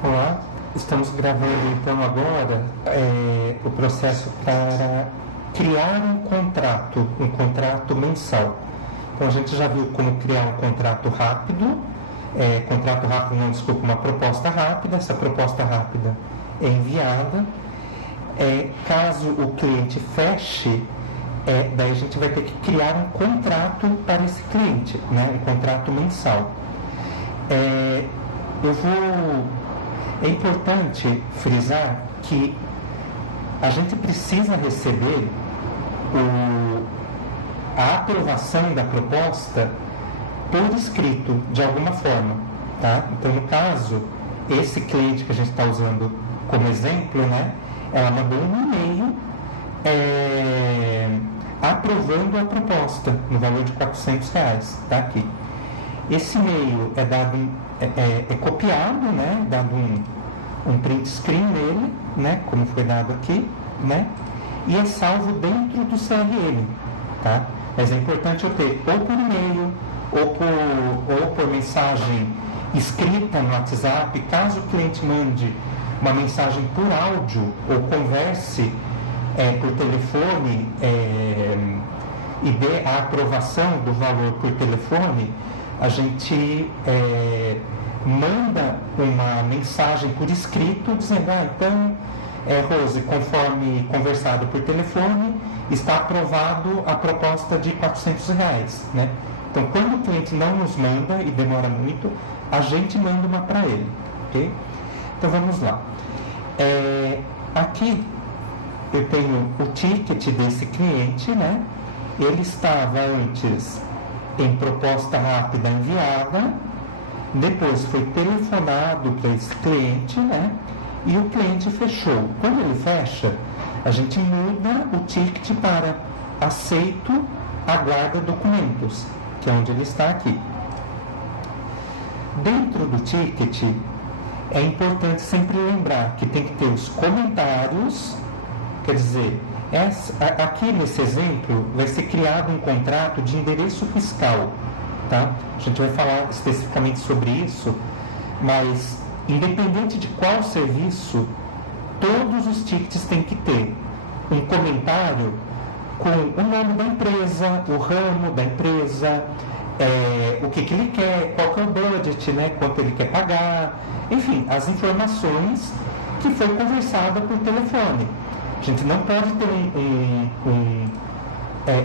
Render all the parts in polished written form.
Olá, estamos gravando então agora o processo para criar um contrato mensal. Então a gente já viu como criar um contrato rápido, uma proposta rápida. Essa proposta rápida é enviada. Caso o cliente feche, daí a gente vai ter que criar um contrato para esse cliente, né? Um contrato mensal. É importante frisar que a gente precisa receber a aprovação da proposta por escrito, de alguma forma, tá? Então, no caso, esse cliente que a gente está usando como exemplo, né? Ela mandou um e-mail aprovando a proposta no valor de R$400, tá aqui. Esse e-mail é dado, copiado, né? Dado um print screen nele, né? Como foi dado aqui, né? E é salvo dentro do CRM, tá? Mas é importante eu ter ou por e-mail ou por mensagem escrita no WhatsApp. Caso o cliente mande uma mensagem por áudio ou converse por telefone e dê a aprovação do valor por telefone, a gente manda uma mensagem por escrito dizendo, então, Rose, conforme conversado por telefone, está aprovado a proposta de R$400, né? Então, quando o cliente não nos manda e demora muito, a gente manda uma para ele, ok? Então, vamos lá. Aqui eu tenho o ticket desse cliente, né? Ele estava antes em proposta rápida enviada, depois foi telefonado para esse cliente, né? E o cliente fechou. Quando ele fecha, a gente muda o ticket para aceito, aguarda documentos, que é onde ele está aqui. Dentro do ticket, é importante sempre lembrar que tem que ter os comentários, quer dizer, aqui nesse exemplo vai ser criado um contrato de endereço fiscal, tá? A gente vai falar especificamente sobre isso, mas independente de qual serviço, todos os tickets têm que ter um comentário com o nome da empresa, o ramo da empresa, o que ele quer, qual que é o budget, né? Quanto ele quer pagar, enfim, as informações que foi conversada por telefone. A gente não pode ter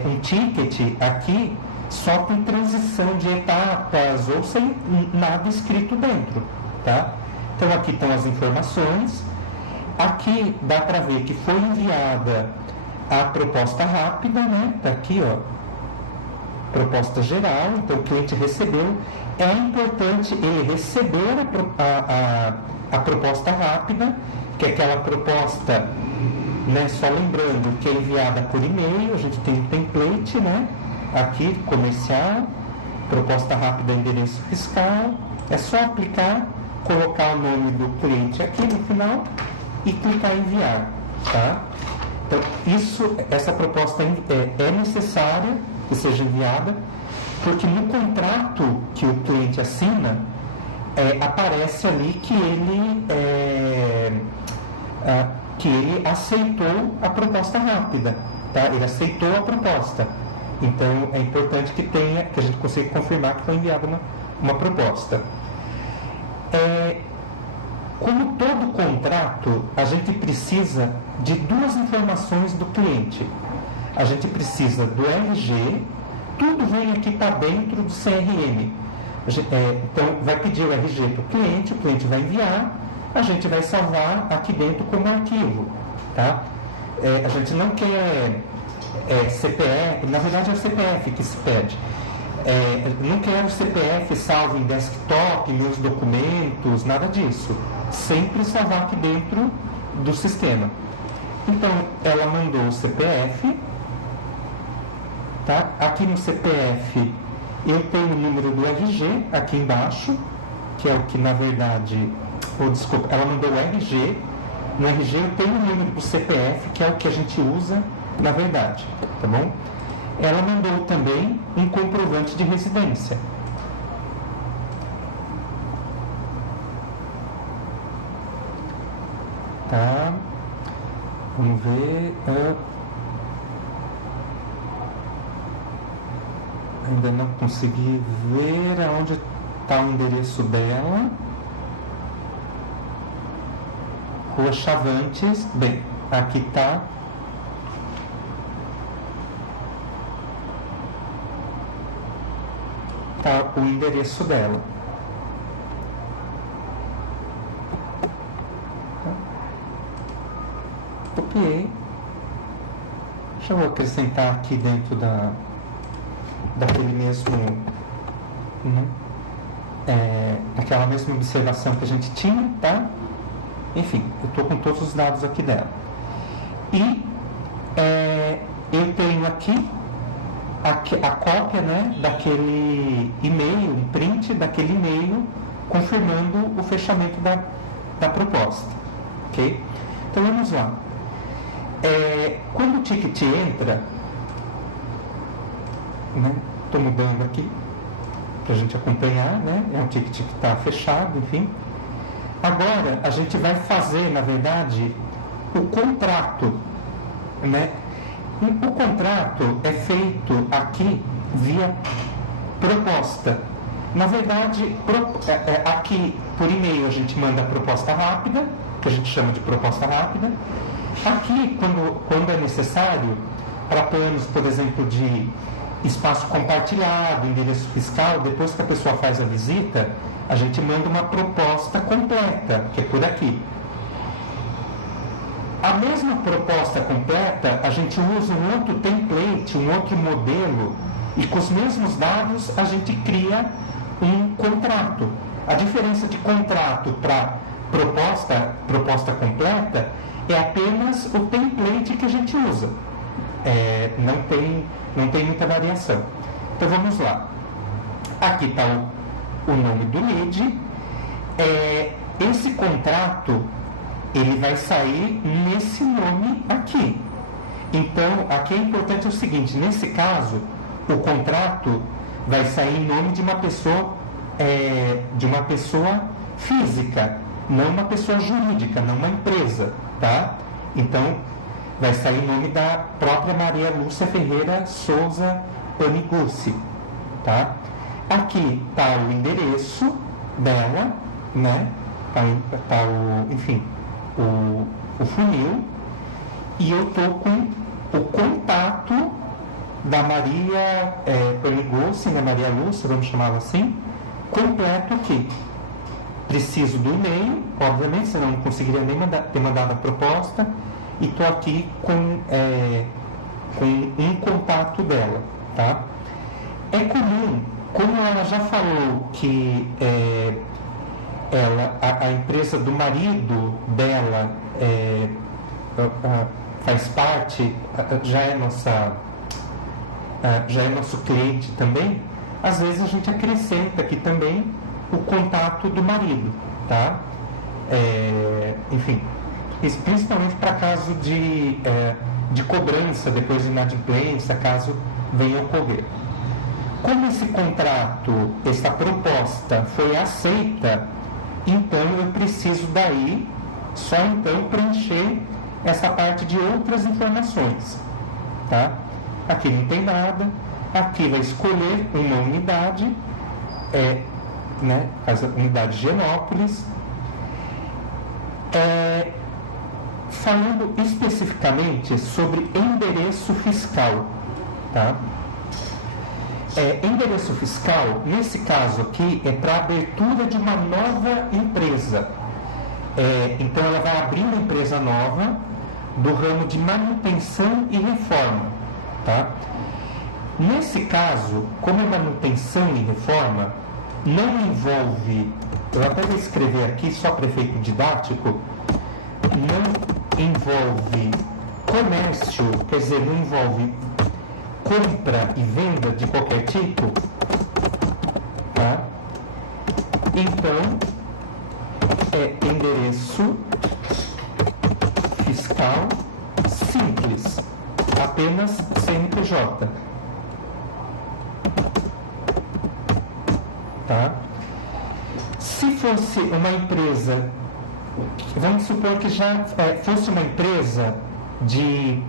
um ticket aqui só com transição de etapas ou sem nada escrito dentro, tá? Então aqui estão as informações. Aqui dá para ver que foi enviada a proposta rápida, né? Tá aqui, ó, proposta geral. Então o cliente recebeu. É importante ele receber a proposta rápida, que é aquela proposta, né? Só lembrando que é enviada por e-mail. A gente tem um template, né? Aqui, comercial, proposta rápida, endereço fiscal. É só aplicar, colocar o nome do cliente aqui no final e clicar em enviar, tá? Então, essa proposta é necessária que seja enviada, porque no contrato que o cliente assina, aparece ali que ele aceitou a proposta rápida, tá? Ele aceitou a proposta. Então, é importante que a gente consiga confirmar que foi enviada uma proposta. Como todo contrato, a gente precisa de duas informações do cliente. A gente precisa do RG, tudo vem aqui para dentro do CRM. Então, vai pedir o RG para o cliente vai enviar, a gente vai salvar aqui dentro como arquivo, tá? A gente não quer CPF, na verdade é o CPF que se pede. Não quero o CPF salvo em desktop, meus documentos, nada disso. Sempre salvar aqui dentro do sistema. Então, ela mandou o CPF, tá? Aqui no CPF eu tenho o número do RG aqui embaixo, que é o que na verdade, ela mandou o RG. No RG eu tenho o número do CPF, que é o que a gente usa na verdade, tá bom? Ela mandou também um comprovante de residência. tá? Vamos ver. Ainda não consegui ver aonde está o endereço dela. Rua Chavantes. Bem, aqui está. Tá o endereço dela. Copiei. Deixa eu acrescentar aqui dentro daquele mesmo, né, daquela mesma observação que a gente tinha, tá? Enfim, eu estou com todos os dados aqui dela. E eu tenho aqui a cópia, né, daquele e-mail, um print daquele e-mail confirmando o fechamento da proposta. Ok? Então vamos lá. Quando o ticket entra, né, estou mudando aqui para a gente acompanhar, né, é um ticket que está fechado, enfim. Agora a gente vai fazer, na verdade, o contrato, né? O contrato é feito aqui via proposta. Na verdade, aqui por e-mail a gente manda a proposta rápida, que a gente chama de proposta rápida. Aqui, quando é necessário, para planos, por exemplo, de espaço compartilhado, endereço fiscal, depois que a pessoa faz a visita, a gente manda uma proposta completa, que é por aqui. A mesma proposta completa, a gente usa um outro template, um outro modelo, e com os mesmos dados a gente cria um contrato. A diferença de contrato para proposta completa é apenas o template que a gente usa. Não tem muita variação. Então vamos lá. Aqui está o nome do lead. Esse contrato ele vai sair nesse nome aqui. Então, aqui é importante o seguinte: nesse caso, o contrato vai sair em nome de uma pessoa física, não uma pessoa jurídica, não uma empresa, tá? Então, vai sair em nome da própria Maria Lúcia Ferreira Souza Panigucci, tá? Aqui está o endereço dela, né? Tá o funil, e eu estou com o contato da Maria Panigucci, né? Maria Lúcia, vamos chamá-la assim, completo aqui. Preciso do e-mail, obviamente, senão não conseguiria nem ter mandado a proposta, e estou aqui com um contato dela, tá? É comum, como ela já falou que a empresa do marido dela faz parte, já é nosso cliente também, às vezes a gente acrescenta aqui também o contato do marido, tá? Enfim, isso principalmente para caso de cobrança depois de inadimplência, caso venha a ocorrer. Como esse contrato, essa proposta foi aceita, então eu preciso daí só então preencher essa parte de outras informações, tá? Aqui não tem nada, aqui vai escolher uma unidade, né, a unidade de Genópolis. Falando especificamente sobre endereço fiscal, tá? Endereço fiscal, nesse caso aqui, é para abertura de uma nova empresa. Então, ela vai abrir uma empresa nova do ramo de manutenção e reforma, tá? Nesse caso, como manutenção e reforma, não envolve, eu até vou escrever aqui só para efeito didático, não envolve comércio, quer dizer, não envolve compra e venda de qualquer tipo, tá? Então, é endereço fiscal simples, apenas CNPJ, tá? Se fosse uma empresa vamos supor que já fosse uma empresa de,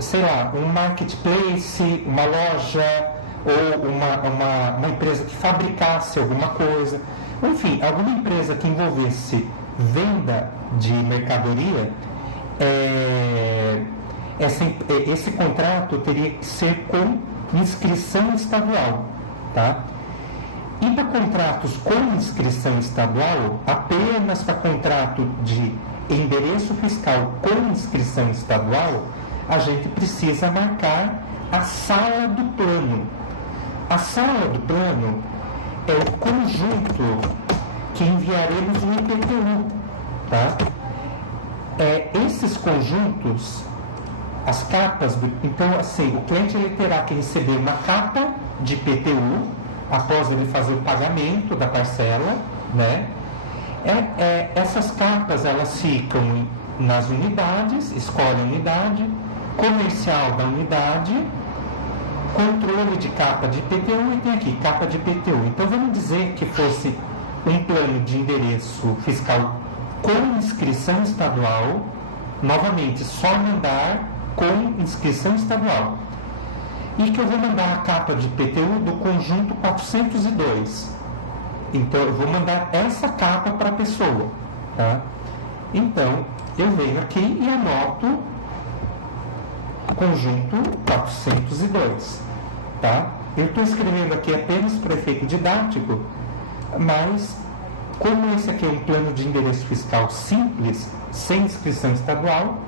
sei lá, um marketplace, uma loja, ou uma empresa que fabricasse alguma coisa, enfim, alguma empresa que envolvesse venda de mercadoria, esse contrato teria que ser com inscrição estadual, tá? E para contratos com inscrição estadual, apenas para contrato de endereço fiscal com inscrição estadual, a gente precisa marcar a sala do plano. A sala do plano é o conjunto que enviaremos no IPTU, tá? Esses conjuntos, as capas, então assim, o cliente ele terá que receber uma capa de IPTU após ele fazer o pagamento da parcela, né? Essas capas elas ficam nas unidades, escolhe a unidade, comercial da unidade, controle de capa de IPTU, e tem aqui capa de IPTU. Então vamos dizer que fosse um plano de endereço fiscal com inscrição estadual, novamente só mandar com inscrição estadual. E que eu vou mandar a capa de IPTU do conjunto 402. Então eu vou mandar essa capa para a pessoa, tá? Então eu venho aqui e anoto conjunto 402, tá? Eu estou escrevendo aqui apenas para efeito didático, mas como esse aqui é um plano de endereço fiscal simples, sem inscrição estadual,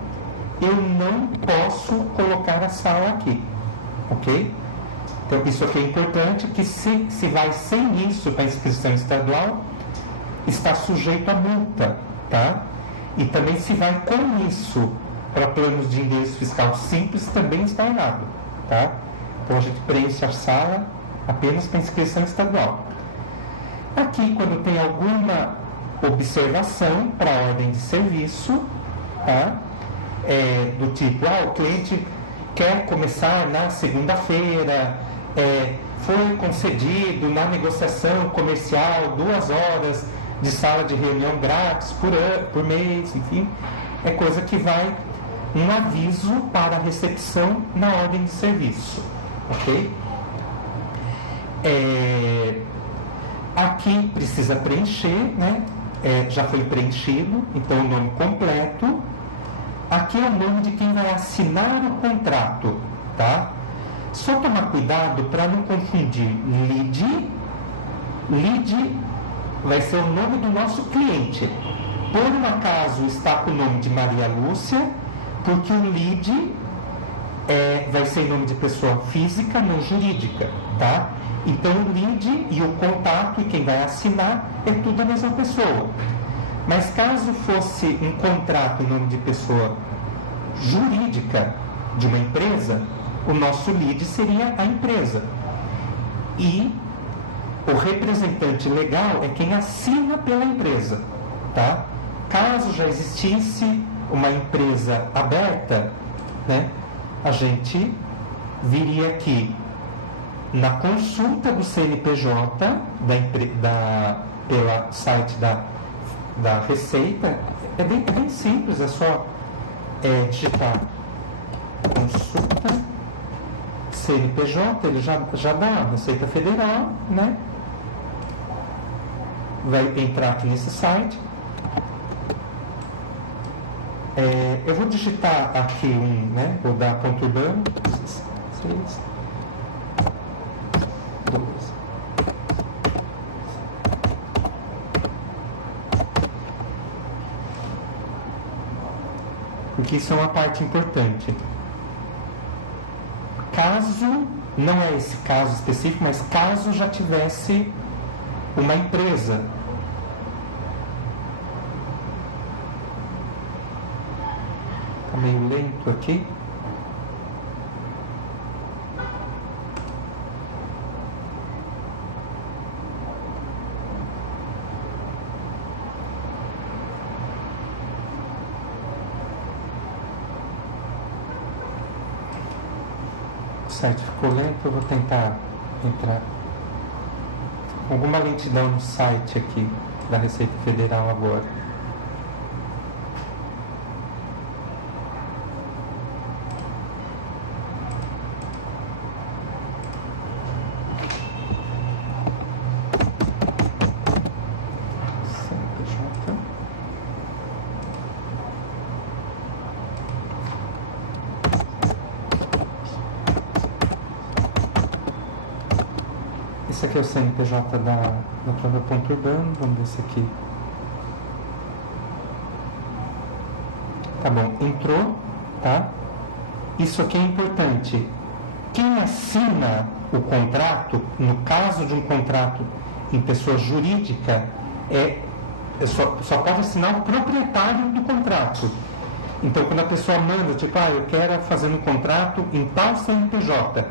eu não posso colocar a sala aqui, ok? Então isso aqui é importante, que se vai sem isso para inscrição estadual, está sujeito a multa, tá? E também se vai com isso para planos de endereço fiscal simples, também está errado, tá? Então a gente preenche a sala apenas para inscrição estadual. Aqui, quando tem alguma observação para a ordem de serviço, tá? Do tipo, o cliente quer começar na segunda-feira, foi concedido na negociação comercial 2 horas de sala de reunião grátis por mês, enfim, é coisa que vai um aviso para a recepção na ordem de serviço, ok? Aqui precisa preencher, né? Já foi preenchido, então o nome completo. Aqui é o nome de quem vai assinar o contrato, tá? Só tomar cuidado para não confundir lead. Lead vai ser o nome do nosso cliente. Por um acaso está com o nome de Maria Lúcia, porque o lead vai ser nome de pessoa física, não jurídica, tá? Então o lead e o contato e quem vai assinar é tudo a mesma pessoa. Mas caso fosse um contrato em nome de pessoa jurídica de uma empresa, o nosso lead seria a empresa. E o representante legal é quem assina pela empresa, tá? Caso já existisse uma empresa aberta, né, a gente viria aqui na consulta do CNPJ pela site da Receita. É bem simples, é só digitar consulta CNPJ, ele já dá a Receita Federal, né? Vai entrar aqui nesse site. Eu vou digitar aqui né? Vou dar ponto urbano 6, 2. Porque isso é uma parte importante. Caso, não é esse caso específico, mas caso já tivesse uma empresa. Está meio lento aqui. O site ficou lento, eu vou tentar entrar. Alguma lentidão no site aqui da Receita Federal agora. aqui é o CNPJ da própria Ponto Urbano. Vamos ver esse aqui. Tá bom, entrou, tá? Isso aqui é importante. Quem assina o contrato, no caso de um contrato em pessoa jurídica, só pode assinar o proprietário do contrato. Então, quando a pessoa manda, tipo, eu quero fazer um contrato em tal CNPJ,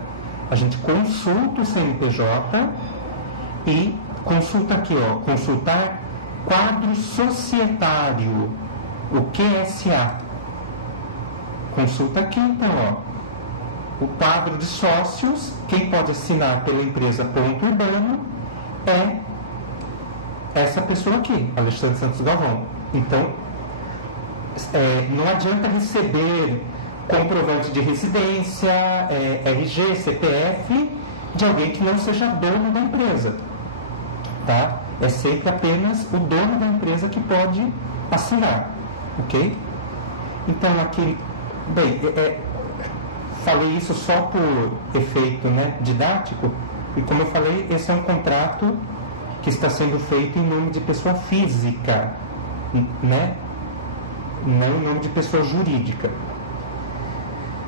a gente consulta o CNPJ e consulta aqui, consultar quadro societário, o QSA. Consulta aqui, então, o quadro de sócios. Quem pode assinar pela empresa Ponto Urbano é essa pessoa aqui, Alexandre Santos Galvão. Então, não adianta receber comprovante de residência, RG, CPF de alguém que não seja dono da empresa, tá? É sempre apenas o dono da empresa que pode assinar, ok? Então aqui, bem, falei isso só por efeito, né, didático, e como eu falei, esse é um contrato que está sendo feito em nome de pessoa física, né? Não em nome de pessoa jurídica.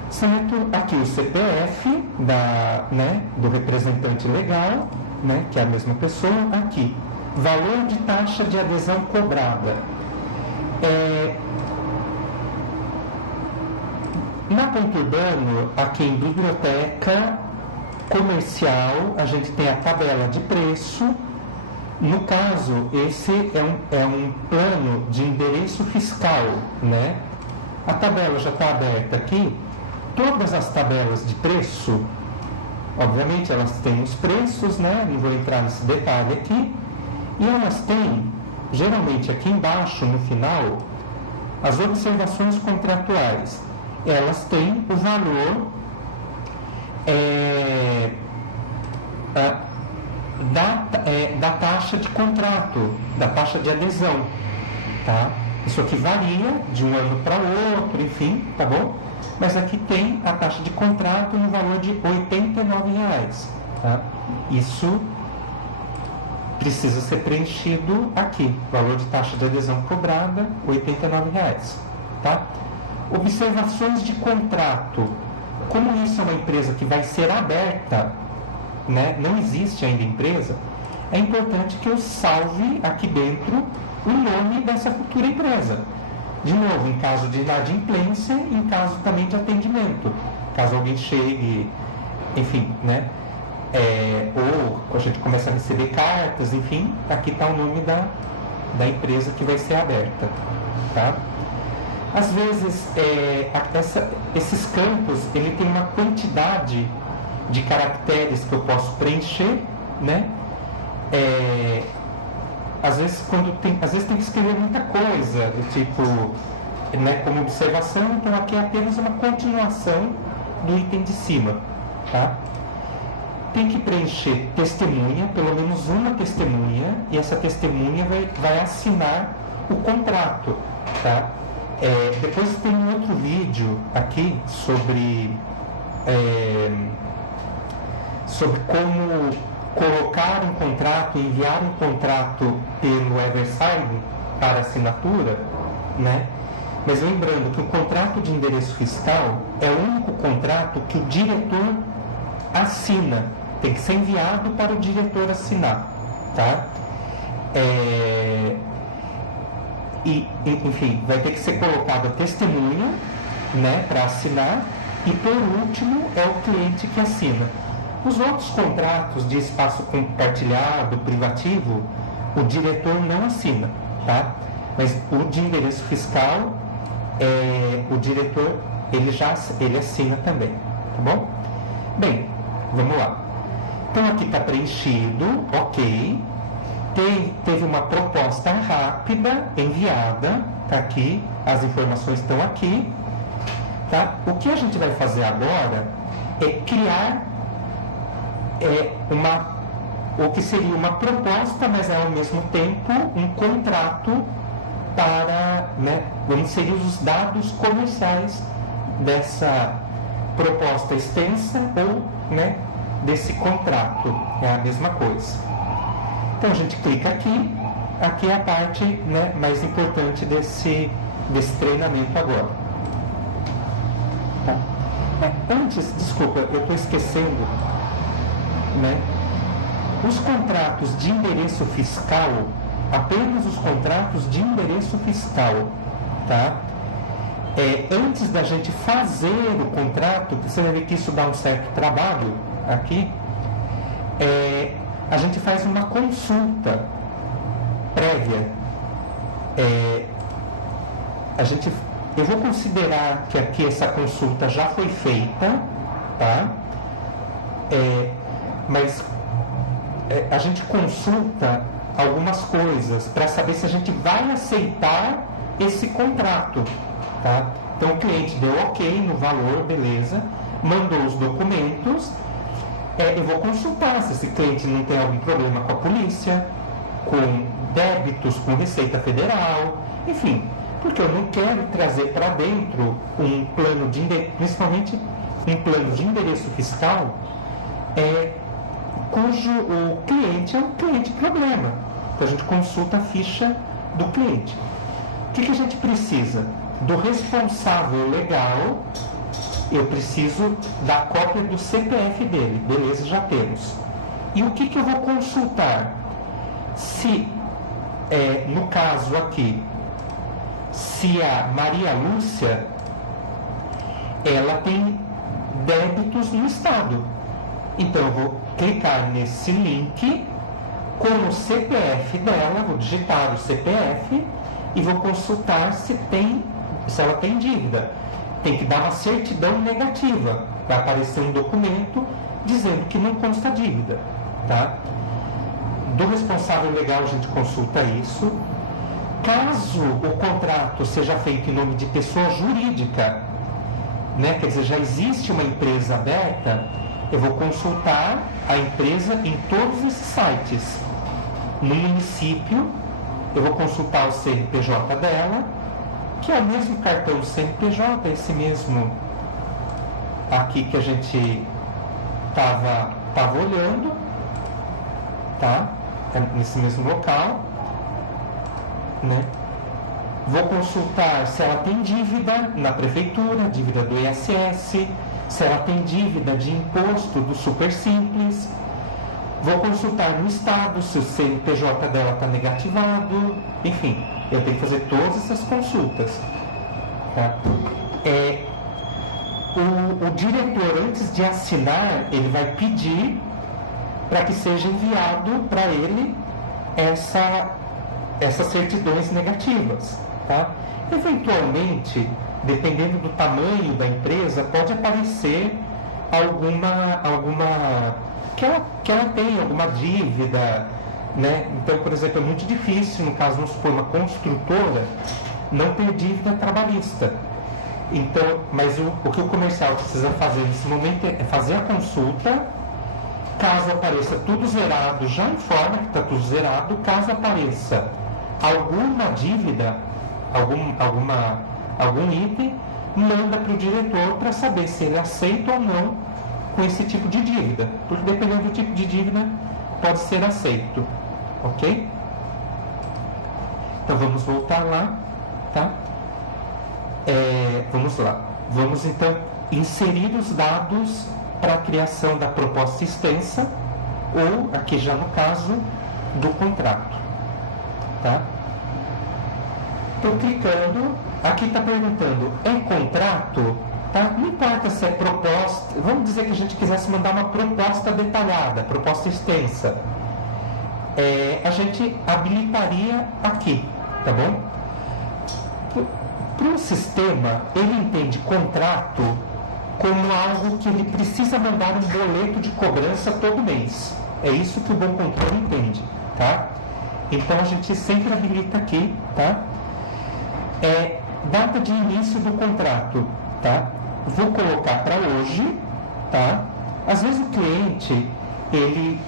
Certo? Aqui o CPF do representante legal, né, que é a mesma pessoa. Aqui, valor de taxa de adesão cobrada. Na Ponto Urbano, aqui em biblioteca comercial, a gente tem a tabela de preço. No caso, esse é um plano de endereço fiscal, né? A tabela já está aberta aqui. Todas as tabelas de preço, obviamente, elas têm os preços, né? Não vou entrar nesse detalhe aqui. E elas têm, geralmente aqui embaixo, no final, as observações contratuais. Elas têm o valor da taxa de contrato, da taxa de adesão, tá? Isso aqui varia de um ano para outro, enfim, tá bom? Mas aqui tem a taxa de contrato no valor de R$ 89,00, tá? Isso precisa ser preenchido aqui, valor de taxa de adesão cobrada, R$ 89,00, tá? Observações de contrato. Como isso é uma empresa que vai ser aberta, né? Não existe ainda empresa, é importante que eu salve aqui dentro o nome dessa futura empresa. De novo, em caso de inadimplência, em caso também de atendimento. Caso alguém chegue, enfim, né? Ou a gente começa a receber cartas, enfim, aqui está o nome da empresa que vai ser aberta, tá? Às vezes, esses campos, ele tem uma quantidade de caracteres que eu posso preencher, né? Às vezes tem que escrever muita coisa, do tipo, né, como observação, então aqui é apenas uma continuação do item de cima, tá? Tem que preencher testemunha, pelo menos uma testemunha, e essa testemunha vai assinar o contrato, tá? Depois tem um outro vídeo aqui sobre como colocar um contrato, enviar um contrato pelo Eversign para assinatura, né? Mas lembrando que o contrato de endereço fiscal é o único contrato que o diretor assina, tem que ser enviado para o diretor assinar, tá? Enfim, vai ter que ser colocada a testemunha, né, para assinar, e por último é o cliente que assina. Os outros contratos de espaço compartilhado, privativo, o diretor não assina, tá? Mas o de endereço fiscal, o diretor, ele assina também, tá bom? Bem, vamos lá. Então aqui está preenchido, ok. Teve uma proposta rápida enviada, tá aqui, as informações estão aqui, tá? O que a gente vai fazer agora é criar o que seria uma proposta, mas ao mesmo tempo um contrato para, né, vamos inserir os dados comerciais dessa proposta extensa ou, né, desse contrato. É a mesma coisa. Então a gente clica aqui. Aqui é a parte, né, mais importante desse treinamento agora. Tá? Antes, desculpa, eu estou esquecendo, né? Os contratos de endereço fiscal, apenas os contratos de endereço fiscal, tá? Antes da gente fazer o contrato, você vai ver que isso dá um certo trabalho aqui, a gente faz uma consulta prévia. Eu vou considerar que aqui essa consulta já foi feita, tá? Mas a gente consulta algumas coisas para saber se a gente vai aceitar esse contrato, tá? Então o cliente deu ok no valor, beleza, mandou os documentos, eu vou consultar se esse cliente não tem algum problema com a polícia, com débitos com Receita Federal, enfim, porque eu não quero trazer para dentro um plano de principalmente um plano de endereço fiscal cujo o cliente é um cliente problema. Então a gente consulta a ficha do cliente. O que a gente precisa? Do responsável legal, eu preciso da cópia do CPF dele, beleza, já temos. E o que eu vou consultar? Se, no caso aqui, se a Maria Lúcia, ela tem débitos no Estado. Então eu vou clicar nesse link com o CPF dela, vou digitar o CPF e vou consultar se ela tem dívida. Tem que dar uma certidão negativa, vai aparecer um documento dizendo que não consta dívida, tá? Do responsável legal a gente consulta isso. Caso o contrato seja feito em nome de pessoa jurídica, né, quer dizer, já existe uma empresa aberta, eu vou consultar a empresa em todos esses sites. No município, eu vou consultar o CNPJ dela, que é o mesmo cartão do CNPJ, esse mesmo aqui que a gente estava olhando, tá? Nesse mesmo local, né? Vou consultar se ela tem dívida na prefeitura, dívida do ISS, se ela tem dívida de imposto do Super Simples. Vou consultar no estado se o CNPJ dela está negativado. Enfim, eu tenho que fazer todas essas consultas, tá? O diretor, antes de assinar, ele vai pedir para que seja enviado para ele essas certidões negativas, tá? Eventualmente, dependendo do tamanho da empresa, pode aparecer alguma que ela tem alguma dívida, né? Então, por exemplo, é muito difícil, no caso, vamos supor, uma construtora não ter dívida trabalhista. Então, mas o que o comercial precisa fazer nesse momento é fazer a consulta. Caso apareça tudo zerado, já informa que está tudo zerado. Caso apareça alguma dívida, algum item, manda para o diretor para saber se ele aceita ou não com esse tipo de dívida, porque dependendo do tipo de dívida pode ser aceito, ok? Então vamos voltar lá, tá? Vamos lá, vamos então inserir os dados para a criação da proposta extensa ou, aqui já no caso, do contrato, tá? Estou clicando, aqui está perguntando, é contrato? Tá? Não importa se é proposta, vamos dizer que a gente quisesse mandar uma proposta detalhada, proposta extensa. A gente habilitaria aqui, tá bom? Para o sistema, ele entende contrato como algo que ele precisa mandar um boleto de cobrança todo mês. É isso que o Bom Controle entende, tá? Então a gente sempre habilita aqui, tá? Data de início do contrato, tá? Vou colocar para hoje, tá? Às vezes o cliente, ele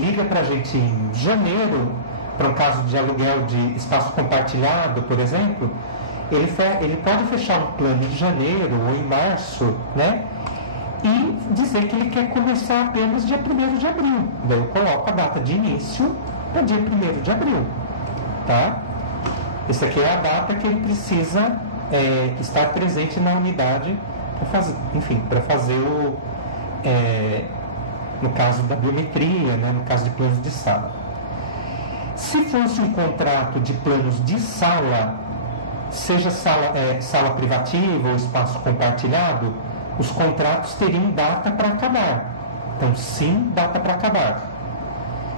liga para a gente em janeiro, para um caso de aluguel de espaço compartilhado, por exemplo, ele pode fechar um plano em janeiro ou em março, né? e dizer que ele quer começar apenas dia 1º de abril. Daí eu coloco a data de início para dia 1º de abril. Tá? Essa aqui é a data que ele precisa estar presente na unidade para fazer no caso da biometria, né, no caso de planos de sala. Se fosse um contrato de planos de sala, seja sala privativa ou espaço compartilhado, os contratos teriam data para acabar. Então, sim, data para acabar.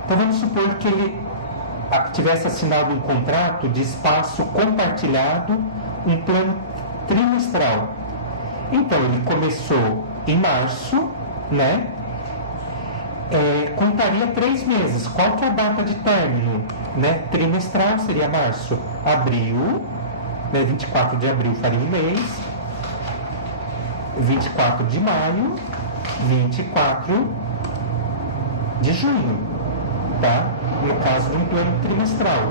Então, vamos supor que ele tivesse assinado um contrato de espaço compartilhado, um plano trimestral. Então, ele começou em março, né? Contaria 3 meses. Qual que é a data de término? Né? Trimestral seria março, abril, né? 24 de abril faria um mês, 24 de maio, 24 de junho, tá? No caso de um plano trimestral.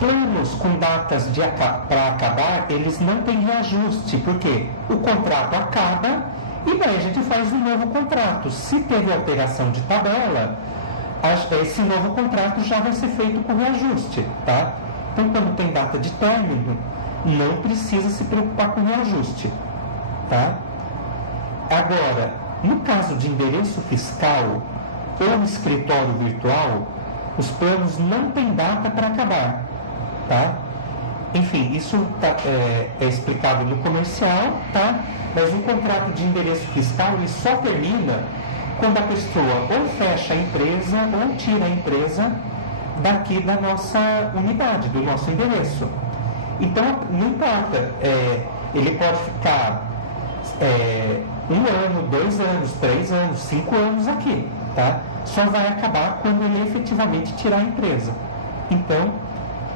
Planos com datas para acabar, eles não têm reajuste, porque o contrato acaba e daí a gente faz um novo contrato. Se teve alteração de tabela, esse novo contrato já vai ser feito com reajuste, tá? Então, quando tem data de término, não precisa se preocupar com reajuste, tá? Agora, no caso de endereço fiscal ou escritório virtual, os planos não têm data para acabar, tá? Enfim, isso é explicado no comercial, tá? Mas o contrato de endereço fiscal ele só termina quando a pessoa ou fecha a empresa ou tira a empresa daqui da nossa unidade, do nosso endereço. Então, não importa, ele pode ficar 1 ano, 2 anos, 3 anos, 5 anos aqui, tá? Só vai acabar quando ele efetivamente tirar a empresa. Então,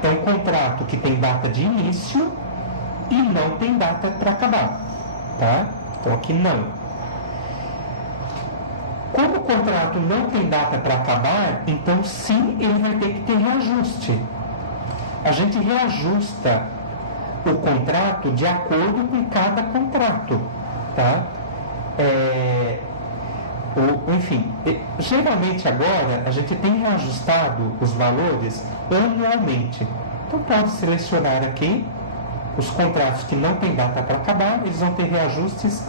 é um contrato que tem data de início e não tem data para acabar, tá? Então, aqui não. Como o contrato não tem data para acabar, então sim, ele vai ter que ter reajuste. A gente reajusta o contrato de acordo com cada contrato, tá? Enfim, geralmente agora a gente tem reajustado os valores anualmente. Então pode selecionar aqui os contratos que não tem data para acabar, eles vão ter reajustes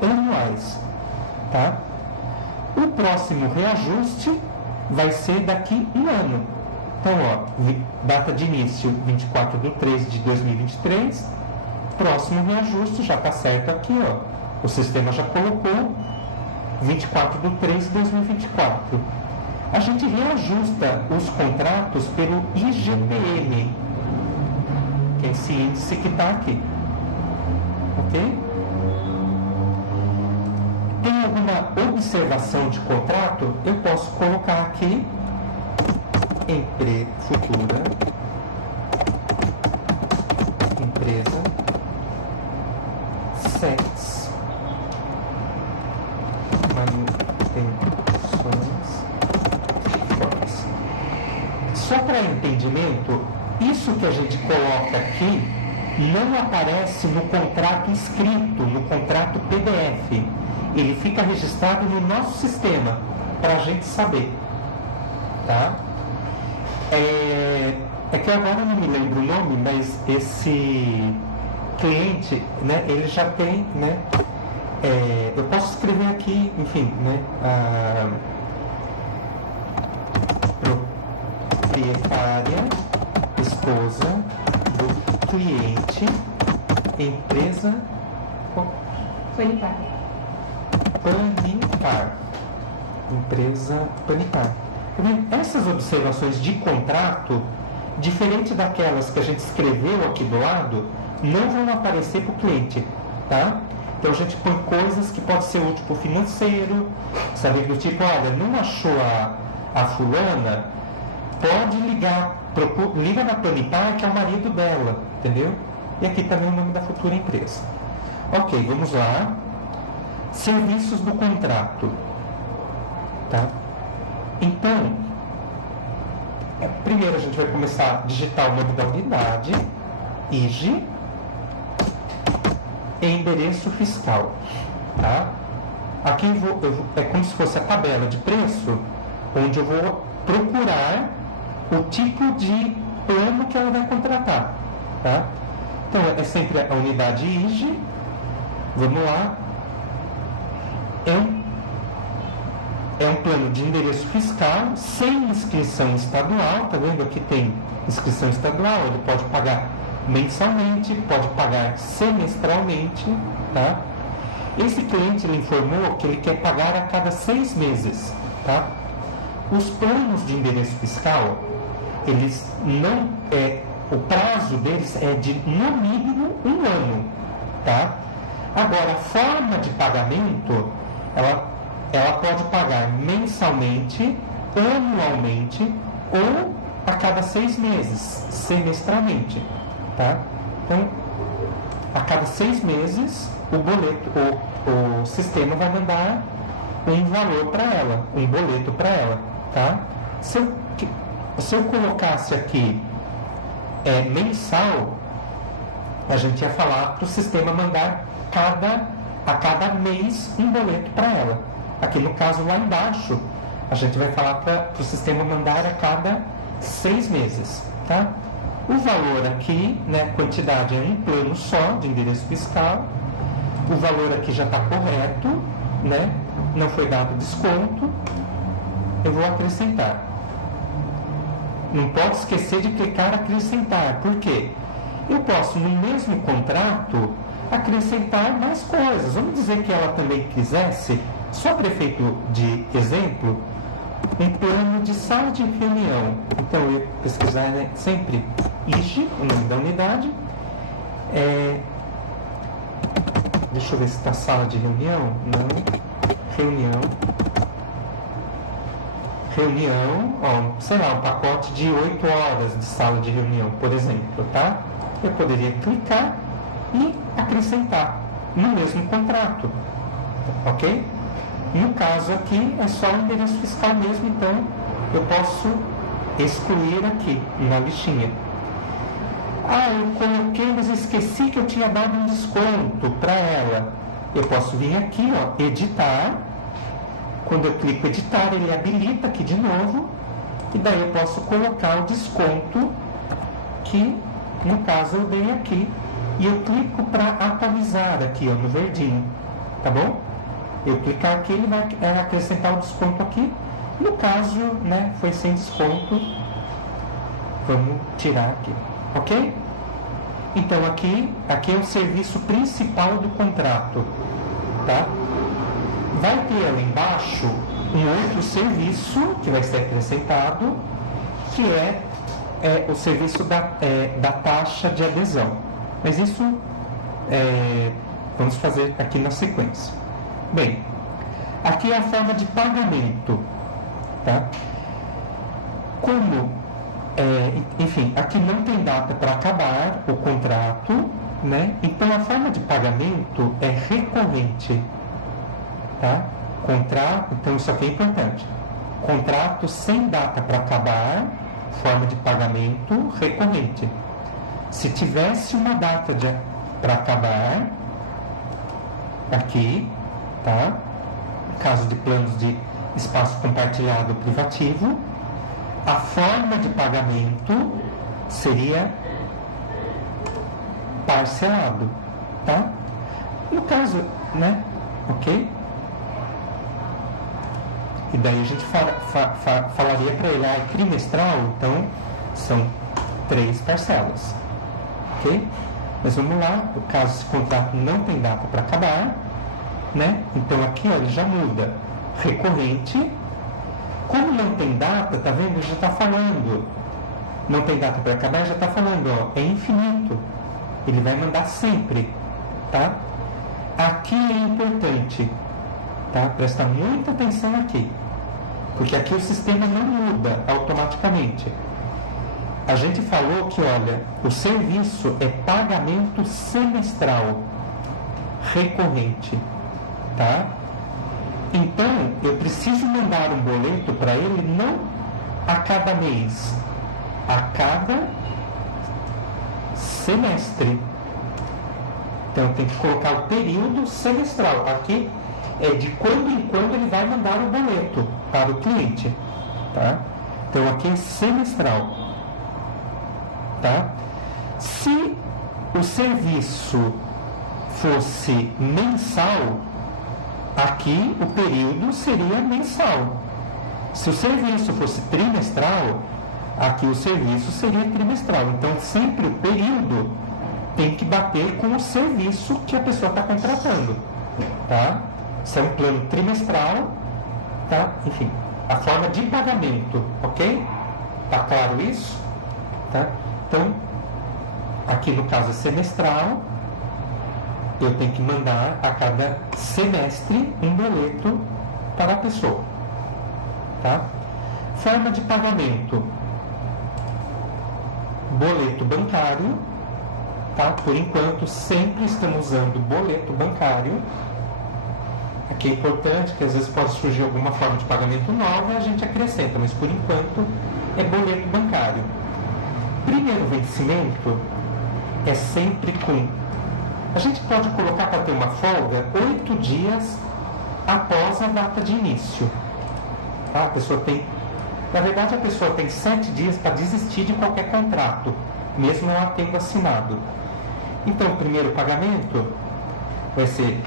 anuais, tá? O próximo reajuste vai ser daqui 1 ano. Então, data de início 24/3/2023, próximo reajuste já está certo aqui, o sistema já colocou 24/3/2024. A gente reajusta os contratos pelo IGPM, que é esse índice que está aqui, ok? Tem alguma observação de contrato? Eu posso colocar aqui futura empresa SETS manutenções fortes. Só para entendimento, isso que a gente coloca aqui não aparece no contrato escrito, no contrato PDF. Ele fica registrado no nosso sistema, para a gente saber, tá? É que agora eu não me lembro o nome, mas esse cliente, né, ele já tem, né, eu posso escrever aqui, enfim, né, proprietária, esposa do cliente, empresa Panipar. Empresa Panipar. Essas observações de contrato, diferente daquelas que a gente escreveu aqui do lado, não vão aparecer para o cliente, tá? Então a gente põe coisas que pode ser útil para o financeiro, sabe, do tipo, olha, não achou a fulana, pode ligar, liga na Panipar, que é o marido dela, entendeu? E aqui também o nome da futura empresa. Ok, vamos lá. Serviços do contrato, tá? Então, primeiro a gente vai começar a digitar o nome da unidade, IG, endereço fiscal, tá? Aqui é como se fosse a tabela de preço, onde eu vou procurar o tipo de plano que ela vai contratar, tá? Então, é sempre a unidade IG. Vamos lá. É um plano de endereço fiscal sem inscrição estadual. Tá vendo? Aqui tem inscrição estadual. Ele pode pagar mensalmente, pode pagar semestralmente, tá? Esse cliente, ele informou que ele quer pagar a cada 6 meses, tá? Os planos de endereço fiscal, eles não o prazo deles é de no mínimo 1 ano, tá? Agora, a forma de pagamento, ela pode pagar mensalmente, anualmente ou a cada 6 meses, semestralmente, tá? Então, a cada 6 meses, o sistema vai mandar um valor para ela, um boleto para ela, tá? Se eu colocasse aqui mensal, a gente ia falar para o sistema mandar a cada mês um boleto para ela. Aqui no caso lá embaixo, a gente vai falar para o sistema mandar a cada 6 meses, tá? O valor aqui, né, quantidade é um plano só de endereço fiscal. O valor aqui já está correto, né? Não foi dado desconto. Eu vou acrescentar. Não pode esquecer de clicar acrescentar. Por quê? Eu posso, no mesmo contrato, acrescentar mais coisas. Vamos dizer que ela também quisesse, só para efeito de exemplo, um plano de sala de reunião. Então, eu ia pesquisar, né, sempre IG, o nome da unidade. Deixa eu ver se está sala de reunião. Não. Reunião, ó, sei lá, um pacote de 8 horas de sala de reunião, por exemplo, tá? Eu poderia clicar e acrescentar no mesmo contrato, ok? No caso aqui é só o endereço fiscal mesmo, então eu posso excluir aqui na listinha. Eu coloquei, mas esqueci que eu tinha dado um desconto para ela. Eu posso vir aqui, ó, editar. Quando eu clico editar, ele habilita aqui de novo. E daí eu posso colocar o desconto que, no caso, eu dei aqui. E eu clico para atualizar aqui, ó, no verdinho. Tá bom? Eu clicar aqui, ele vai acrescentar o desconto aqui. No caso, né, foi sem desconto. Vamos tirar aqui. Ok? Então aqui é o serviço principal do contrato, tá? Vai ter ali embaixo um outro serviço que vai ser acrescentado, que é o serviço da taxa de adesão. Mas isso vamos fazer aqui na sequência. Bem, aqui é a forma de pagamento, tá? Enfim, aqui não tem data para acabar o contrato, né? Então a forma de pagamento é recorrente, tá? Então isso aqui é importante. Contrato sem data para acabar, forma de pagamento recorrente. Se tivesse uma data para acabar, aqui, tá? Caso de planos de espaço compartilhado privativo, a forma de pagamento seria parcelado, tá? No caso, né? Ok? E daí a gente falaria para ele, é trimestral, então são 3 parcelas, ok? Mas vamos lá, no caso esse contrato não tem data para acabar, né? Então aqui, ó, ele já muda, recorrente. Como não tem data, tá vendo? Ele já está falando. Não tem data para acabar, já está falando, ó, é infinito. Ele vai mandar sempre, tá? Aqui é importante, tá? Presta muita atenção aqui. Porque aqui o sistema não muda automaticamente. A gente falou que, olha, o serviço é pagamento semestral recorrente, tá? Então, eu preciso mandar um boleto para ele não a cada mês, a cada semestre. Então eu tenho que colocar o período semestral. Aqui é de quando em quando ele vai mandar o boleto para o cliente. Tá? Então aqui é semestral. Tá? Se o serviço fosse mensal, aqui o período seria mensal. Se o serviço fosse trimestral, aqui o serviço seria trimestral. Então sempre o período tem que bater com o serviço que a pessoa está contratando. Tá? Se é um plano trimestral, tá? Enfim, a forma de pagamento, ok? Tá claro isso? Tá? Então, aqui no caso é semestral, eu tenho que mandar a cada semestre um boleto para a pessoa. Tá? Forma de pagamento: boleto bancário. Tá? Por enquanto, sempre estamos usando boleto bancário. Aqui é importante que às vezes pode surgir alguma forma de pagamento nova e a gente acrescenta, mas por enquanto é boleto bancário. Primeiro vencimento é sempre com... A gente pode colocar para ter uma folga 8 dias após a data de início. Tá? A pessoa tem... Na verdade, a pessoa tem 7 dias para desistir de qualquer contrato, mesmo não a tendo assinado. Então, o primeiro pagamento vai ser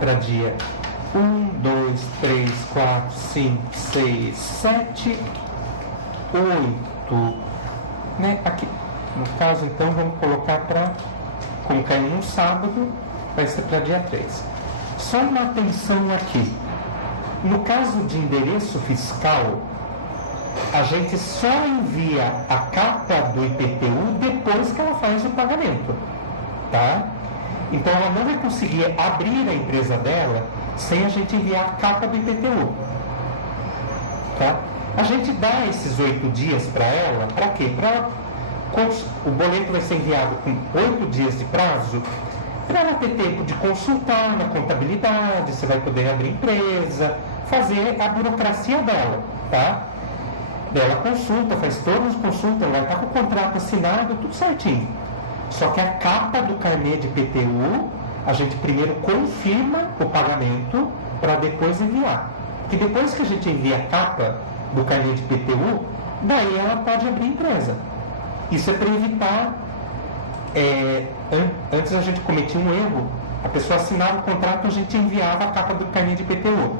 para dia 1, 2, 3, 4, 5, 6, 7, 8. Né? Aqui, no caso, então, vamos colocar para... Como caiu num sábado, vai ser para dia 3. Só uma atenção aqui. No caso de endereço fiscal, a gente só envia a capa do IPTU depois que ela faz o pagamento. Tá? Então ela não vai conseguir abrir a empresa dela sem a gente enviar a capa do IPTU. Tá? A gente dá esses 8 dias para ela, para quê? O boleto vai ser enviado com 8 dias de prazo, para ela ter tempo de consultar na contabilidade, você vai poder abrir empresa, fazer a burocracia dela. Tá? Ela consulta, faz todas as consultas, ela vai estar com o contrato assinado, tudo certinho. Só que a capa do carnê de IPTU, a gente primeiro confirma o pagamento para depois enviar. Porque depois que a gente envia a capa do carnê de IPTU, daí ela pode abrir empresa. Isso é para evitar... antes a gente cometia um erro, a pessoa assinava o contrato, a gente enviava a capa do carnê de IPTU.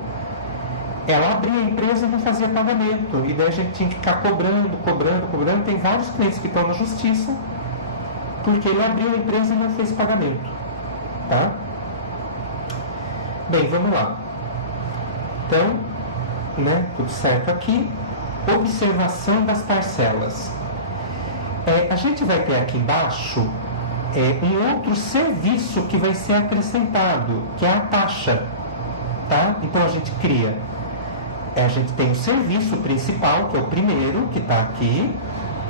Ela abria a empresa e não fazia pagamento. E daí a gente tinha que ficar cobrando. Tem vários clientes que estão na justiça porque ele abriu a empresa e não fez pagamento. Tá? Bem, vamos lá. Então, né, tudo certo aqui. Observação das parcelas. A gente vai ter aqui embaixo um outro serviço que vai ser acrescentado, que é a taxa. Tá? Então a gente cria... a gente tem o serviço principal, que é o primeiro, que está aqui,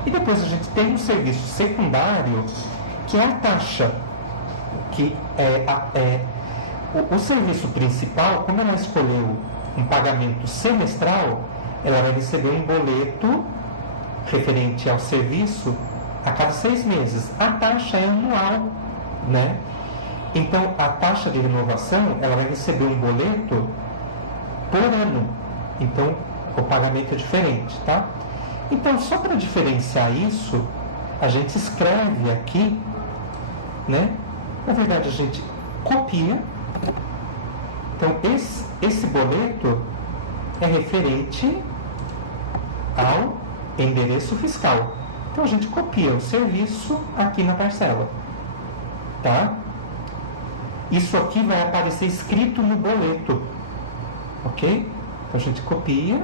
e depois a gente tem um serviço secundário, que é a taxa. Que o serviço principal, como ela escolheu um pagamento semestral, ela vai receber um boleto referente ao serviço a cada 6 meses. A taxa é anual, né? Então, a taxa de renovação, ela vai receber um boleto por ano. Então, o pagamento é diferente, tá? Então, só para diferenciar isso, a gente escreve aqui, né? Na verdade, a gente copia. Então, esse boleto é referente ao endereço fiscal. Então, a gente copia o serviço aqui na parcela, tá? Isso aqui vai aparecer escrito no boleto, ok? Então a gente copia,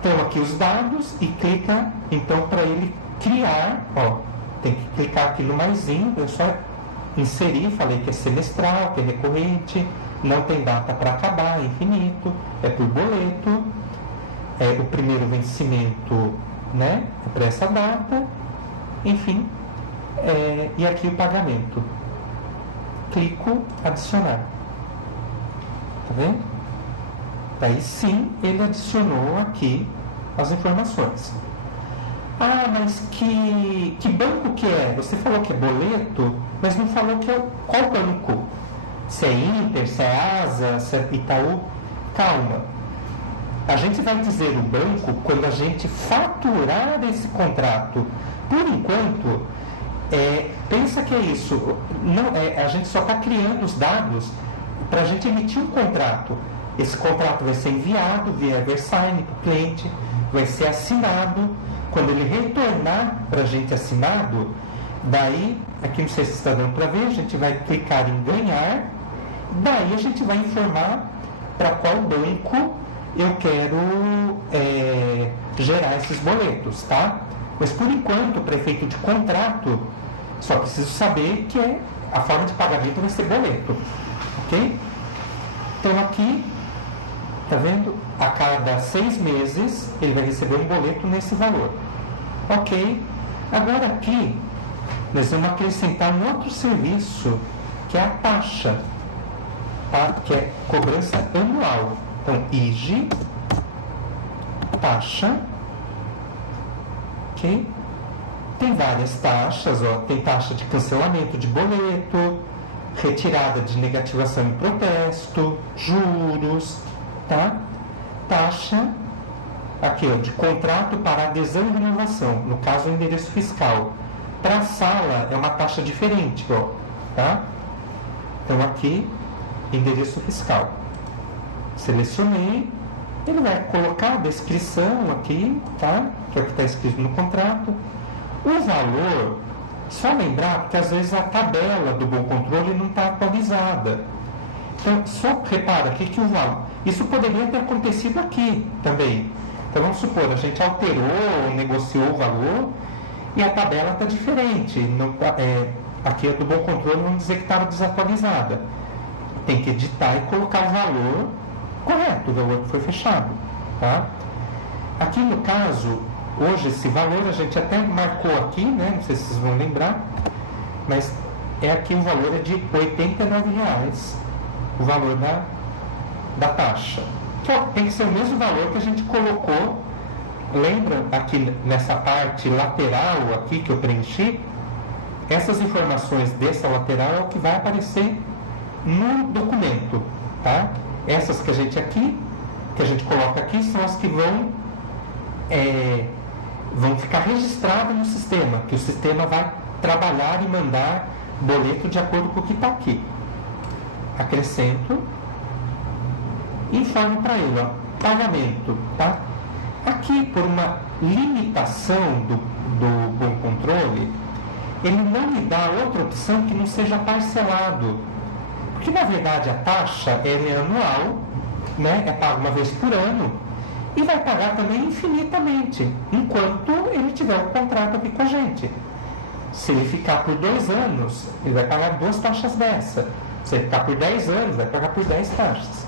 então aqui os dados e clica, então para ele criar, ó, tem que clicar aqui no maisinho, eu só inserir, falei que é semestral, que é recorrente, não tem data para acabar, é infinito, é por boleto, o primeiro vencimento, né, é para essa data, enfim, e aqui o pagamento. Clico adicionar, tá vendo? Daí sim, ele adicionou aqui as informações. Ah, mas que banco que é? Você falou que é boleto, mas não falou que é qual banco? Se é Inter, se é Asa, se é Itaú? Calma. A gente vai dizer o banco quando a gente faturar esse contrato. Por enquanto, pensa que é isso. Não, a gente só está criando os dados para a gente emitir um contrato. Esse contrato vai ser enviado via Eversign para o cliente, vai ser assinado. Quando ele retornar para a gente assinado, daí, aqui não sei se está dando para ver, a gente vai clicar em ganhar, daí a gente vai informar para qual banco eu quero gerar esses boletos, tá? Mas por enquanto, para efeito de contrato, só preciso saber que a forma de pagamento vai ser boleto, ok? Então aqui, tá vendo? A cada 6 meses ele vai receber um boleto nesse valor. Ok. Agora aqui nós vamos acrescentar um outro serviço que é a taxa, tá? Que é cobrança anual. Então, IG, taxa, ok? Tem várias taxas, ó. Tem taxa de cancelamento de boleto, retirada de negativação em protesto, juros, tá? Taxa, aqui, ó, de contrato para adesão e renovação, no caso, o endereço fiscal. Para a sala, é uma taxa diferente, ó, tá? Então, aqui, endereço fiscal. Selecionei, ele vai colocar a descrição aqui, tá? Que é o que está escrito no contrato. O valor, só lembrar, porque às vezes a tabela do Bom Controle não está atualizada. Então, só repara aqui que o valor, isso poderia ter acontecido aqui também. Então, vamos supor, a gente alterou, negociou o valor e a tabela está diferente. Aqui do Bom Controle, vamos dizer que estava desatualizada. Tem que editar e colocar o valor correto, o valor que foi fechado, tá? Aqui no caso, hoje esse valor a gente até marcou aqui, né? Não sei se vocês vão lembrar, mas aqui o valor é de R$ 89,00, o valor da taxa. Tem que ser o mesmo valor que a gente colocou. Lembra aqui nessa parte lateral aqui que eu preenchi? Essas informações dessa lateral é o que vai aparecer no documento, tá? Essas que a gente coloca aqui, são as que vão ficar registradas no sistema, que o sistema vai trabalhar e mandar boleto de acordo com o que está aqui. Acrescento, informo para ele, ó, pagamento, tá? Aqui, por uma limitação do Bom Controle, ele não me dá outra opção que não seja parcelado. Porque, na verdade, a taxa é anual, né? É pago uma vez por ano e vai pagar também infinitamente, enquanto ele tiver um contrato aqui com a gente. Se ele ficar por 2 anos, ele vai pagar 2 taxas dessa. Se ele ficar por 10 anos, vai pagar por 10 taxas.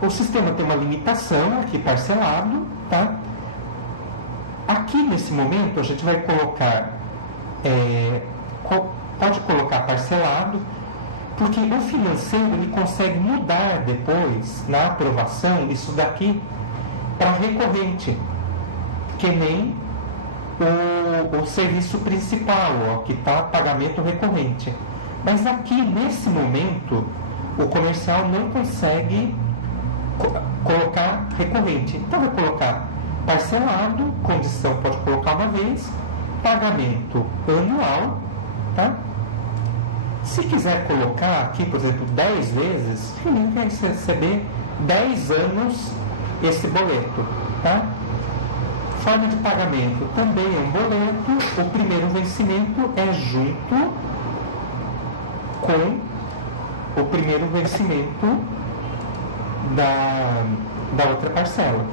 O sistema tem uma limitação aqui, parcelado, tá? Aqui, nesse momento, a gente vai colocar... pode colocar parcelado, porque o financeiro ele consegue mudar depois, na aprovação, isso daqui para recorrente, que nem o serviço principal, ó, que está pagamento recorrente. Mas aqui, nesse momento, o comercial não consegue colocar recorrente. Então, vai colocar parcelado, condição pode colocar uma vez, pagamento anual, tá? Se quiser colocar aqui, por exemplo, 10 vezes, ele vai receber 10 anos esse boleto, tá? Forma de pagamento também é um boleto. O primeiro vencimento é junto com o primeiro vencimento da outra parcela,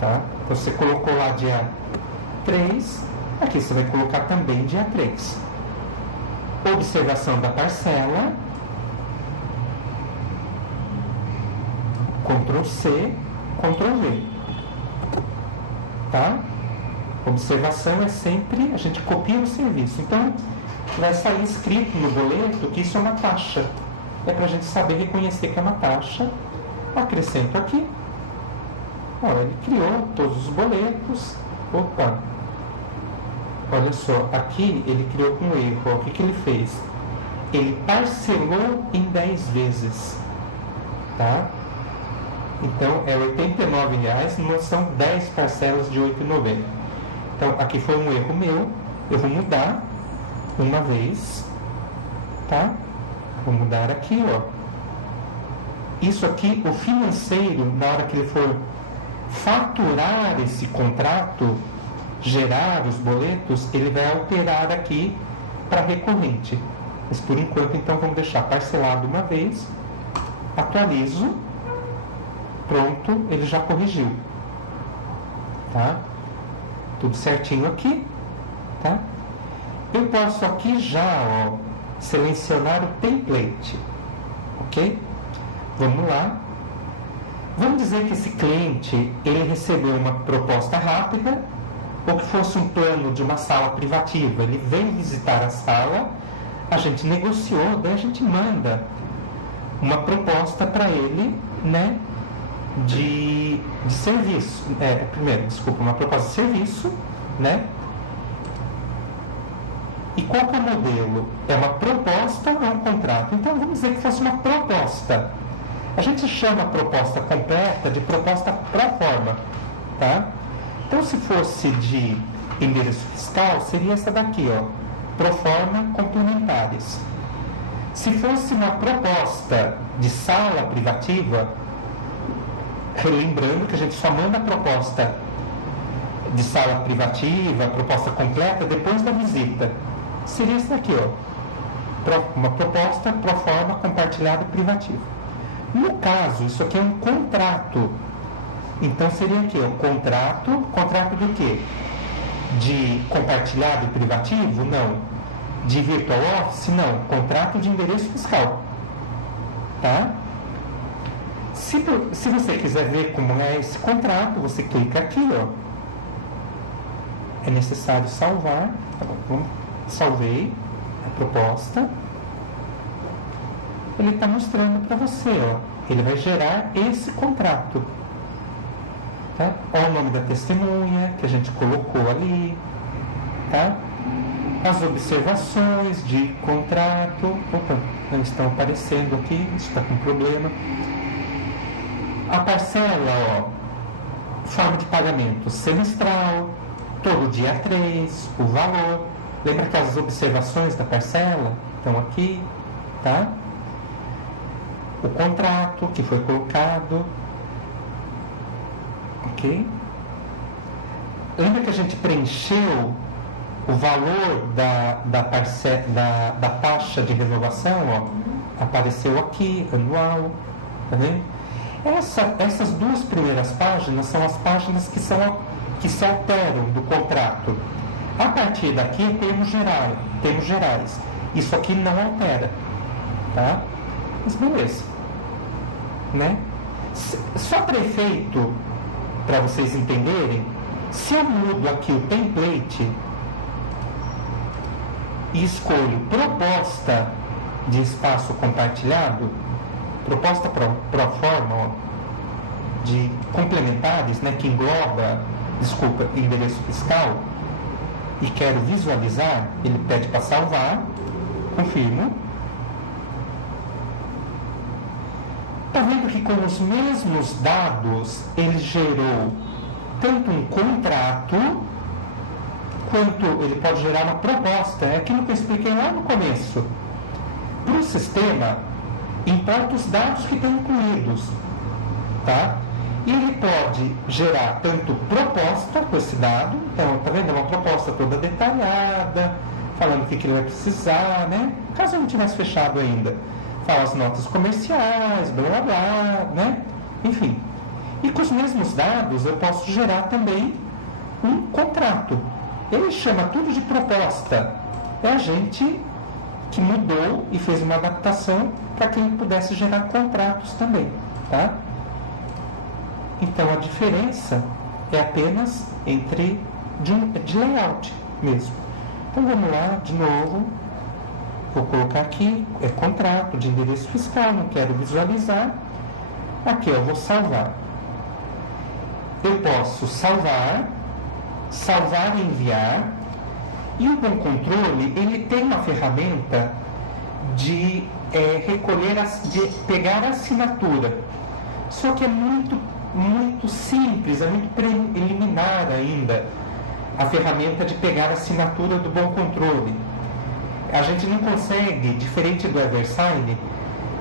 tá? Então, você colocou lá dia 3, aqui você vai colocar também dia 3. Observação da parcela, Ctrl C, Ctrl V, tá? Observação é sempre, a gente copia o serviço, então vai sair escrito no boleto que isso é uma taxa, é para a gente saber reconhecer que é uma taxa. Acrescento aqui, ó, ele criou todos os boletos, Opa, olha só, aqui ele criou um erro. Ó. O que ele fez? Ele parcelou em 10 vezes, tá? Então é R$ 89,00, não são 10 parcelas de R$ 8,90. Então aqui foi um erro meu, eu vou mudar uma vez, tá? Vou mudar aqui, ó. Isso aqui, o financeiro, na hora que ele for faturar esse contrato, gerar os boletos, ele vai alterar aqui para recorrente. Mas por enquanto, então, vamos deixar parcelado uma vez, atualizo, pronto, ele já corrigiu, tá? Tudo certinho aqui, tá? Eu posso aqui já, ó, selecionar o template, ok? Vamos lá. Vamos dizer que esse cliente, ele recebeu uma proposta rápida, ou que fosse um plano de uma sala privativa. Ele veio visitar a sala, a gente negociou, daí a gente manda uma proposta para ele, né, de serviço. Uma proposta de serviço, né? E qual que é o modelo? É uma proposta ou é um contrato? Então, vamos dizer que fosse uma proposta. A gente chama a proposta completa de proposta pro forma, tá? Então, se fosse de endereço fiscal, seria essa daqui, ó, pro forma complementares. Se fosse uma proposta de sala privativa, lembrando que a gente só manda a proposta de sala privativa, a proposta completa, depois da visita. Seria essa daqui, ó, uma proposta pro forma compartilhado privativo. No caso, isso aqui é um contrato. Então seria aqui, ó, contrato do quê? De compartilhado privativo? Não. De virtual office? Não. Contrato de endereço fiscal. Tá? Se você quiser ver como é esse contrato, você clica aqui, ó. É necessário salvar. Tá bom, salvei a proposta. Ele está mostrando para você, ó. Ele vai gerar esse contrato. Tá? Olha o nome da testemunha que a gente colocou ali, tá? As observações de contrato, opa, não estão aparecendo aqui, isso está com problema. A parcela, ó, forma de pagamento semestral, todo dia 3, o valor. Lembra que as observações da parcela estão aqui, tá? O contrato que foi colocado, ok? Lembra que a gente preencheu o valor da taxa de renovação, ó? Apareceu aqui, anual, tá vendo? Essas duas primeiras páginas são as páginas que se alteram do contrato. A partir daqui é termos gerais. Isso aqui não altera, tá? Mas beleza, né? Só para efeito, para vocês entenderem, se eu mudo aqui o template e escolho proposta de espaço compartilhado, proposta pro forma, ó, de complementares, né, que engloba, endereço fiscal, e quero visualizar, ele pede para salvar, confirmo. Está vendo que com os mesmos dados ele gerou tanto um contrato quanto ele pode gerar uma proposta. É aquilo que eu expliquei lá no começo. Para o sistema, importa os dados que estão incluídos, tá? E ele pode gerar tanto proposta com esse dado, então, tá vendo? É uma proposta toda detalhada, falando o que ele vai precisar, né? Caso eu não tivesse fechado ainda, fala as notas comerciais, blá blá blá, né? Enfim. E com os mesmos dados eu posso gerar também um contrato. Ele chama tudo de proposta. É a gente que mudou e fez uma adaptação para que ele pudesse gerar contratos também, tá? Então a diferença é apenas entre de layout mesmo. Então vamos lá de novo. Vou colocar aqui, é contrato de endereço fiscal, não quero visualizar. Aqui eu vou salvar. Eu posso salvar salvar e enviar. E o Bom Controle, ele tem uma ferramenta de recolher, de pegar a assinatura. Só que é muito, muito simples, é muito preliminar ainda a ferramenta de pegar a assinatura do Bom Controle. A gente não consegue, diferente do EverSign,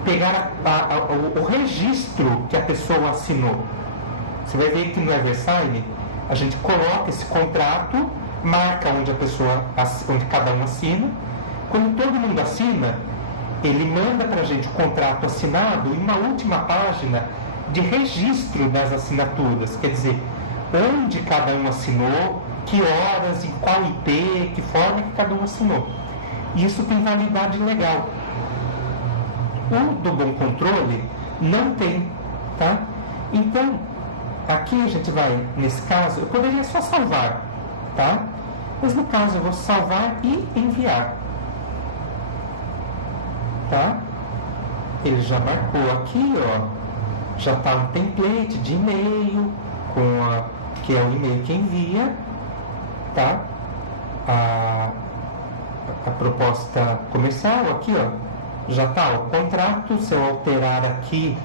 pegar o registro que a pessoa assinou. Você vai ver que no EverSign a gente coloca esse contrato, marca onde cada um assina. Quando todo mundo assina, ele manda para a gente o contrato assinado e uma última página de registro das assinaturas, quer dizer, onde cada um assinou, que horas, em qual IP, que forma que cada um assinou. Isso tem validade legal. O do Bom Controle não tem, tá? Então, aqui a gente vai, nesse caso, eu poderia só salvar, tá? Mas no caso eu vou salvar e enviar, tá? Ele já marcou aqui, ó, já está um template de e-mail que é o e-mail que envia, tá? A proposta comercial aqui, ó, já está o contrato. Se eu alterar aqui,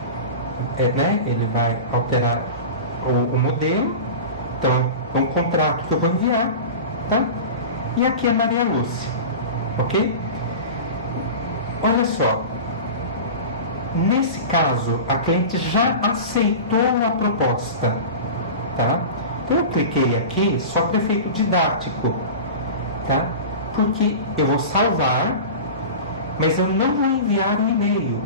né, ele vai alterar o modelo. Então é um contrato que eu vou enviar, tá? E aqui é Maria Lúcia, ok? Olha só, nesse caso a cliente já aceitou a proposta, tá? Então eu cliquei aqui só para efeito didático, tá? Porque eu vou salvar, mas eu não vou enviar um e-mail.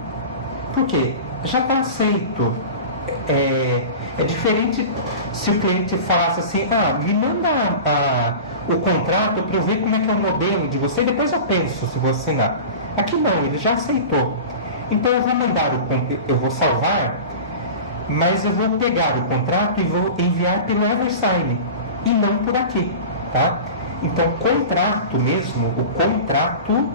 Por quê? Já está aceito. É diferente se o cliente falasse assim, me manda o contrato para eu ver como é que é o modelo de você e depois eu penso se vou assinar. Aqui não, ele já aceitou. Então eu vou salvar, mas eu vou pegar o contrato e vou enviar pelo EverSign e não por aqui, tá? Então, contrato mesmo, o contrato,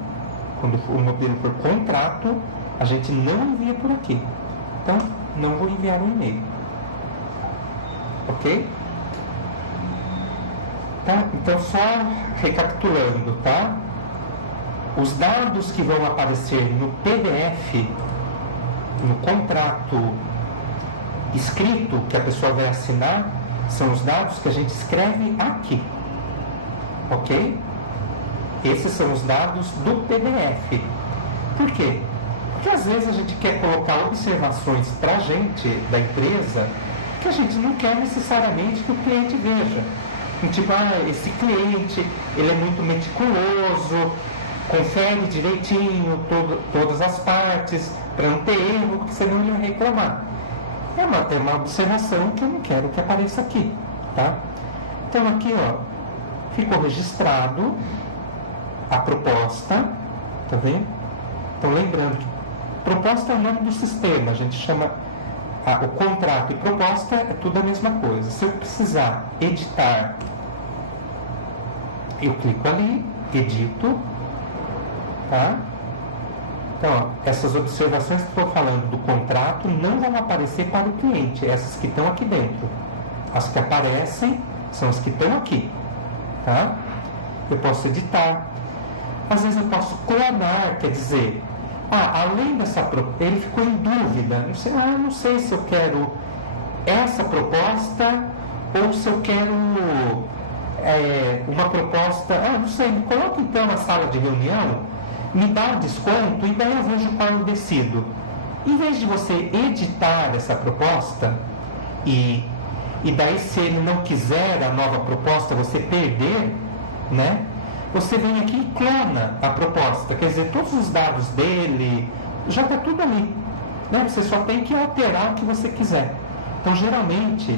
quando o modelo for contrato, a gente não envia por aqui. Então, não vou enviar um e-mail. Ok? Tá? Então, só recapitulando, tá? Os dados que vão aparecer no PDF, no contrato escrito que a pessoa vai assinar, são os dados que a gente escreve aqui. Ok? Esses são os dados do PDF. Por quê? Porque às vezes a gente quer colocar observações para a gente, da empresa, que a gente não quer necessariamente que o cliente veja. Tipo, esse cliente, ele é muito meticuloso, confere direitinho todas as partes, para não ter erro, porque senão ele vai reclamar. É uma observação que eu não quero que apareça aqui, tá? Então aqui, ó, ficou registrado a proposta, tá vendo? Então lembrando que proposta é o nome do sistema, a gente chama o contrato e proposta é tudo a mesma coisa. Se eu precisar editar, eu clico ali, edito, tá? Então, ó, essas observações que estou falando do contrato não vão aparecer para o cliente, essas que estão aqui dentro. As que aparecem são as que estão aqui, tá? Eu posso editar. Às vezes eu posso clonar, quer dizer, além dessa ele ficou em dúvida, não sei se eu quero essa proposta ou se eu quero uma proposta, não sei, me coloca então na sala de reunião, me dá desconto e daí eu vejo qual eu decido. Em vez de você editar essa proposta e daí se ele não quiser a nova proposta, você perder, né? Você vem aqui e clona a proposta, quer dizer, todos os dados dele, já está tudo ali, né? Você só tem que alterar o que você quiser. Então, geralmente,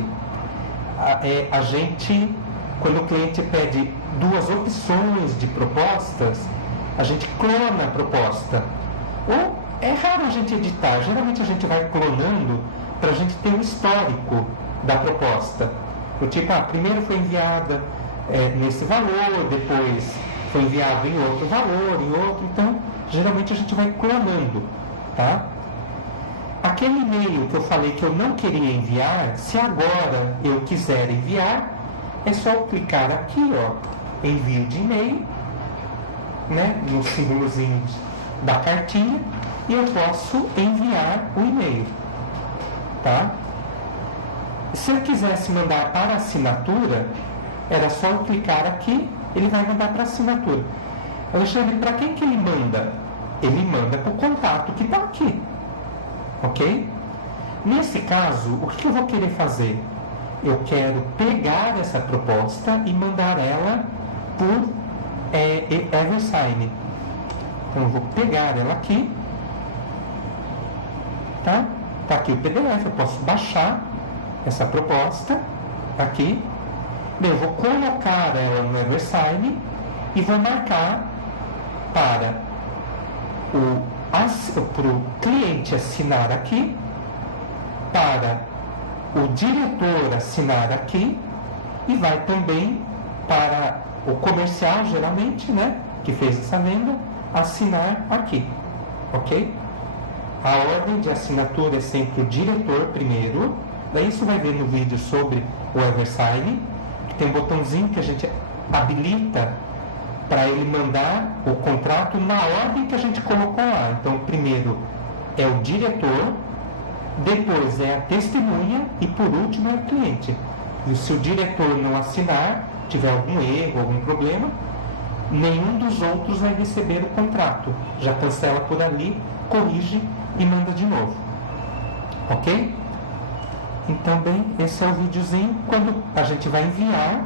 a gente, quando o cliente pede duas opções de propostas, a gente clona a proposta. Ou é raro a gente editar, geralmente a gente vai clonando para a gente ter um histórico da proposta. O tipo, primeiro foi enviada nesse valor, depois foi enviado em outro valor, em outro. Então, geralmente a gente vai clonando, tá? Aquele e-mail que eu falei que eu não queria enviar, se agora eu quiser enviar, é só eu clicar aqui, ó, envio de e-mail, né, no símbolozinho da cartinha, e eu posso enviar o e-mail, tá? Se eu quisesse mandar para assinatura, era só eu clicar aqui, ele vai mandar para assinatura. Alexandre, para quem que ele manda? Ele manda para o contato que está aqui, ok? Nesse caso, o que eu vou querer fazer? Eu quero pegar essa proposta e mandar ela por EverSign. Então eu vou pegar ela aqui, tá? Tá aqui o PDF, eu posso baixar essa proposta aqui. Eu vou colocar ela no EverSign e vou marcar para o cliente assinar aqui, para o diretor assinar aqui, e vai também para o comercial, geralmente, né, que fez essa venda, assinar aqui, ok? A ordem de assinatura é sempre o diretor primeiro. Daí isso vai ver no vídeo sobre o EverSign, que tem um botãozinho que a gente habilita para ele mandar o contrato na ordem que a gente colocou lá. Então, primeiro é o diretor, depois é a testemunha e por último é o cliente. E se o diretor não assinar, tiver algum erro, algum problema, nenhum dos outros vai receber o contrato. Já cancela por ali, corrige e manda de novo. Ok? Então, bem, esse é o videozinho quando a gente vai enviar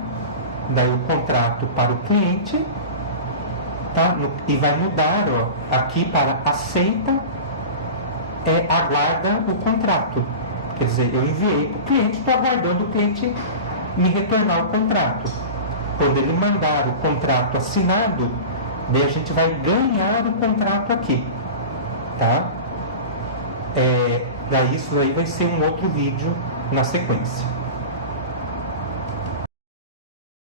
daí o contrato para o cliente, tá? E vai mudar, ó, aqui para aceita, aguarda o contrato. Quer dizer, eu enviei para o cliente, estou aguardando o cliente me retornar o contrato. Quando ele mandar o contrato assinado, daí a gente vai ganhar o contrato aqui, tá? Daí isso aí vai ser um outro vídeo na sequência.